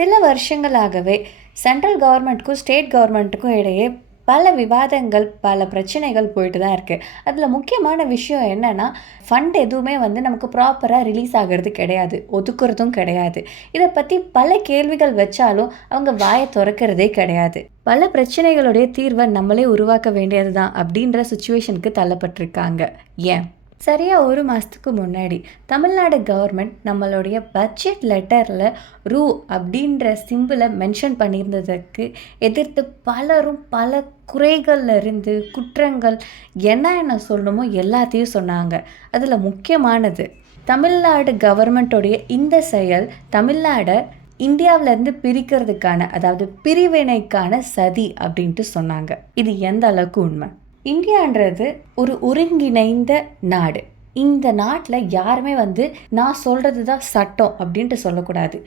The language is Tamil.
சில வருஷங்களாகவே சென்ட்ரல் கவர்மெண்ட்டுக்கும் ஸ்டேட் கவர்மெண்ட்டுக்கும் இடையே பல விவாதங்கள், பல பிரச்சனைகள் போயிட்டு தான் இருக்குது. அதில் முக்கியமான விஷயம் என்னென்னா, ஃபண்ட் எதுவுமே நமக்கு ப்ராப்பராக ரிலீஸ் ஆகிறது கிடையாது, ஒதுக்குறதும் கிடையாது. இதை பற்றி பல கேள்விகள் வச்சாலும் அவங்க வாயை திறக்கிறதே கிடையாது. பல பிரச்சனைகளுடைய தீர்வை நம்மளே உருவாக்க வேண்டியது தான் அப்படின்ற சுச்சுவேஷனுக்கு தள்ளப்பட்டிருக்காங்க. ஏன்? சரியாக ஒரு மாதத்துக்கு முன்னாடி தமிழ்நாடு கவர்மெண்ட் நம்மளுடைய பட்ஜெட் லெட்டரில் ரூ அப்படின்ற சிம்பிளை மென்ஷன் பண்ணியிருந்ததுக்கு எதிர்த்து பலரும் பல குறைகள்ல இருந்து குற்றங்கள் என்ன சொல்லணுமோ எல்லாத்தையும் சொன்னாங்க. அதில் முக்கியமானது தமிழ்நாடு கவர்மெண்ட்டோடைய இந்த செயல் தமிழ்நாடை இந்தியாவிலேருந்து பிரிக்கிறதுக்கான, அதாவது பிரிவினைக்கான சதி அப்படின்ட்டு சொன்னாங்க. இது எந்த அளவுக்கு உண்மை? இந்தியான்றது ஒரு ஒருங்கிணைந்த நாடு. இந்த நாட்டில் யாருமே நான் சொல்கிறது தான் சட்டம் அப்படின்ட்டு சொல்லக்கூடாது.